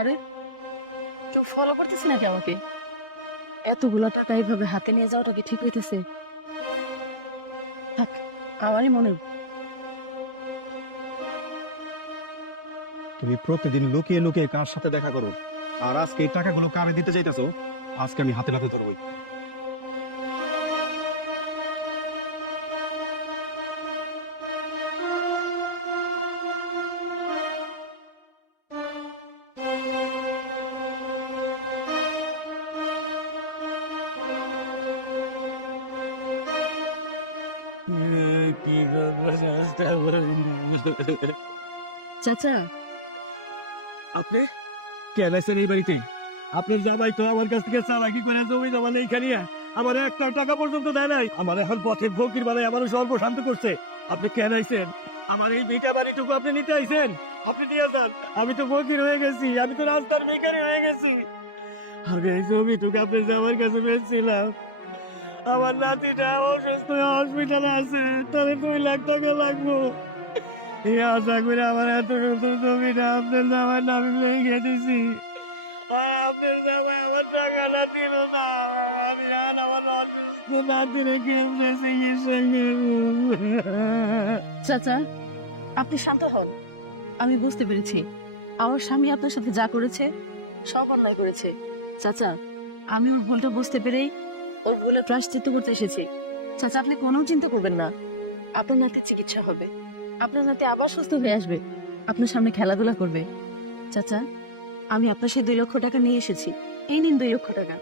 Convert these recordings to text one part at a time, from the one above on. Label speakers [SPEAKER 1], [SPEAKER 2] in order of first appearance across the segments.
[SPEAKER 1] আরে ফলো নাকি আমাকে? এতগুলো টাকা এইভাবে হাতে নিয়ে যাওয়াটা কি ঠিক হইতেছে? আমারই মনে
[SPEAKER 2] তুমি প্রতিদিন লুকিয়ে লুকিয়ে কার সাথে দেখা করো? আর আজকে এই টাকাগুলো কারে দিতে চাইতেছো? আজকে আমি হাতে নাতে ধরবই।
[SPEAKER 1] চাচা,
[SPEAKER 2] আপনি? কেন আছেন এই বাড়িতে? আপনার জামাই তো আমার কাছ থেকে চালাকি করে জমি জমা নেই খানিয়া আমার একটা টাকা পর্যন্ত দেয় নাই। আমার এখন পথে ফকির বানাই আমার সর্ব শান্ত করছে। আপনি কেন আইছেন? আমার এই বেটা বাড়িটুকু আপনি নিতে আইছেন? আপনি দিয়ে যান। আমি তো ফকির হয়ে গেছি। আমি তো রাস্তার বেকারি হয়ে গেছি। আমি এই জমিটুকু আপনি আমার কাছে বেচছিলাম। আমার নাতিটা অসুস্থ হসপিটালে আছে। তাহলে দুই লাখ টাকা লাগবো। এই আশা করে আমার এত সুন্দর জমিটা আপনার জামাই নামে ভেঙে দিছি আপনার জামাই আমার টাকাটা দিল না। আমি আর
[SPEAKER 1] চাচা, আপনি শান্ত হন। আমি বুঝতে পেরেছি। আমার স্বামী আপনার সাথে যা করেছে, সব অন্যায় করেছে। চাচা, আমি ওর ভুলটা বুঝতে পেরেই ওর ভুলের প্রায়শ্চিত্ত করতে এসেছি। চাচা আপনি কোনো চিন্তা করবেন না। আপনার নাতির চিকিৎসা হবে। আপনার নাতি আবার সুস্থ হয়ে আসবে। আপনার সামনে খেলাধুলা করবে। চাচা আমি আপনার সেই দুই লক্ষ টাকা নিয়ে এসেছি। এই নিন দুই লক্ষ টাকা।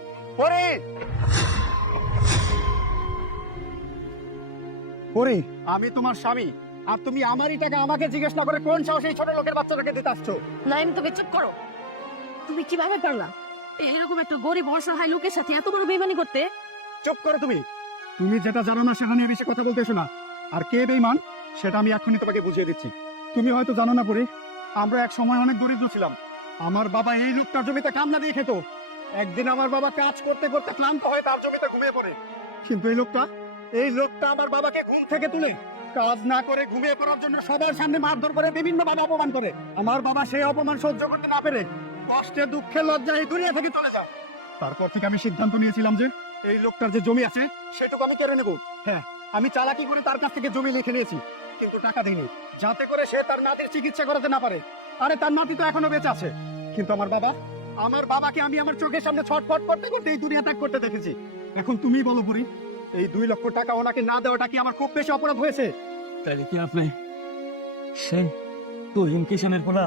[SPEAKER 2] আমি তোমার স্বামী। আর তুমি আমারই টাকা আমাকে জিজ্ঞেস না করে কোন সাহসে এই ছোট লোকের বাচ্চাটাকে দিতে আসছো?
[SPEAKER 1] নাইম তুমি চুপ করো। তুমি কীভাবে পারলা? এরকম একটা গরিব অসহায় লোকের সাথে এত বড় বেমানি করতে?
[SPEAKER 2] চুপ করো তুমি। তুমি যেটা জানো না সেটা নিয়ে বেশি কথা বলতে এসো না। আর কে বেইমান সেটা আমি এখনই তোমাকে বুঝিয়ে দিচ্ছি। তুমি হয়তো জানো না পরে আমরা এক সময় অনেক দরিদ্র ছিলাম। আমার বাবা এই লোকটার জমিতে দিয়ে খেত। একদিন আমার বাবা কাজ করতে করতে ক্লান্ত হয়ে তার জমিতে ঘুমিয়ে পড়ে। কিন্তু এই লোকটা এই লোকটা আমার বাবাকে ঘুম থেকে তুলে কাজ না করে ঘুমিয়ে পড়ার জন্য সবার সামনে মারধর করে বিভিন্ন ভাবে অপমান করে। আমার বাবা সেই অপমান সহ্য করতে না পেরে কষ্টে, দুঃখে, লজ্জায় দুনিয়া থেকে চলে যায়। তারপর থেকে আমি সিদ্ধান্ত নিয়েছিলাম যে এই লোকটার যে জমি আছে সেটুকু আমি কেড়ে নেব। হ্যাঁ আমি চালাকি করে তার কাছ থেকে জমি লিখে নিয়েছি কিন্তু টাকা দিইনি। যাতে করে সে তার নাতির চিকিৎসা করাতে না পারে। আরে তার নাতি তো এখনও বেঁচে আছে। কিন্তু আমার বাবা আমার বাবাকে আমি আমার চোখের সামনে ছটফট করতে করতে এই দুনিয়া ত্যাগ করতে দেখেছি। এখন তুমিই বলো বুড়ি এই দুই লক্ষ টাকা ওনাকে না দেওয়াটা কি আমার খুব বেশি অপরাধ হয়েছে?
[SPEAKER 3] তাহলে কি আপনি সে তুহিন কিষানের পোলা?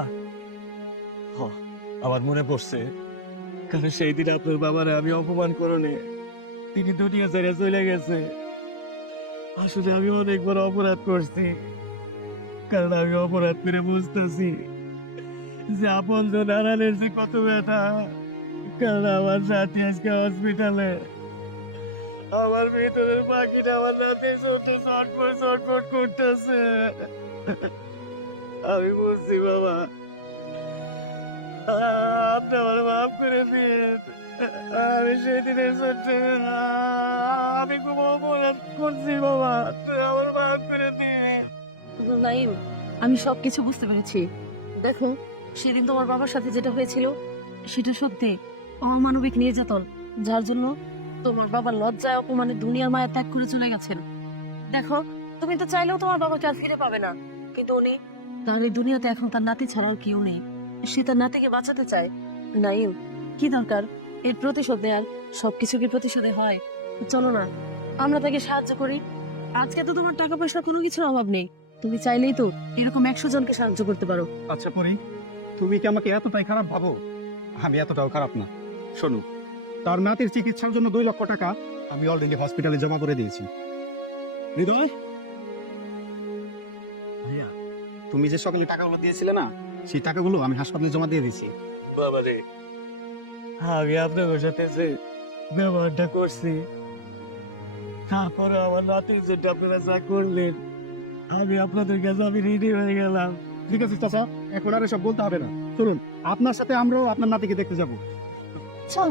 [SPEAKER 3] আমার মনে পড়ছে। কারণ সেই দিন আপনার বাবারে আমি অপমান করনি তিনি দুনিয়া ছেড়ে চলে গেছে। আসলে আমি অনেক বড় অপরাধ করছি, কারণ আমি অপরাধ করে বুঝতেছি যে আপন জন হারানোর যে কত ব্যথা, কারণ আমার সাথে আজকে হসপিটালে আমার ভিতরের পাখিটা আমার রাতে শুতে চটপট চটপট করতেছে। আমি বুঝছি বাবা আপনি আমার মাফ করে দিন আমি সেদিনের সহ্য আমি খুব অপরাধ করছি বাবা। তুই আমার মাফ করে দিন
[SPEAKER 1] নাইম আমি সবকিছু বুঝতে পেরেছি। দেখো, সেদিন তোমার বাবার সাথে যেটা হয়েছিল, সেটা সত্যি অমানবিক নির্যাতন, যার জন্য তোমার বাবা লজ্জায় অপমানে দুনিয়ার মায়া ত্যাগ করে চলে গেছেন। দেখো, তুমি তো চাইলেও তোমার বাবাকে আর ফিরে পাবে না। কিন্তু উনি, তার এই দুনিয়াতে এখন তার নাতি ছাড়াও কেউ নেই। সে তার নাতিকে বাঁচাতে চায়। নাইম, কি দরকার? এর প্রতিশোধ নেয়ার সবকিছু কি প্রতিশোধে হয়? চলো না আমরা তাকে সাহায্য করি। আজকে তো তোমার টাকা পয়সার কোনো কিছুর অভাব নেই। তুমি চাইলেই তো এরকম একশো জনকে সাহায্য করতে পারো।
[SPEAKER 2] আচ্ছা পরি তুমি কি আমাকে এতটাই খারাপ ভাবো? আমি এতটাও খারাপ না। শোনো। তার নাতির চিকিৎসার জন্য দুই লক্ষ টাকা আমি অলরেডি হসপিটালে জমা করে দিয়েছি। হৃদয়? ভাইয়া। তুমি যে সকালে টাকাগুলো দিয়েছিলে না? সেই টাকাগুলো আমি হাসপাতালে জমা দিয়ে দিয়েছি।
[SPEAKER 3] বাবা রে আমি আপনাদের সাথে যে ব্যবহারটা করছি তারপরে আমার নাতির যেটা আপনারা যা করলেন আমি আপনাদের কাছে আমি রেডি হয়ে গেলাম।
[SPEAKER 2] ঠিক আছে চাচা এখন আর এসব বলতে হবে না। চলুন আপনার সাথে আমরাও আপনার নাতিকে দেখতে যাব।
[SPEAKER 1] চল।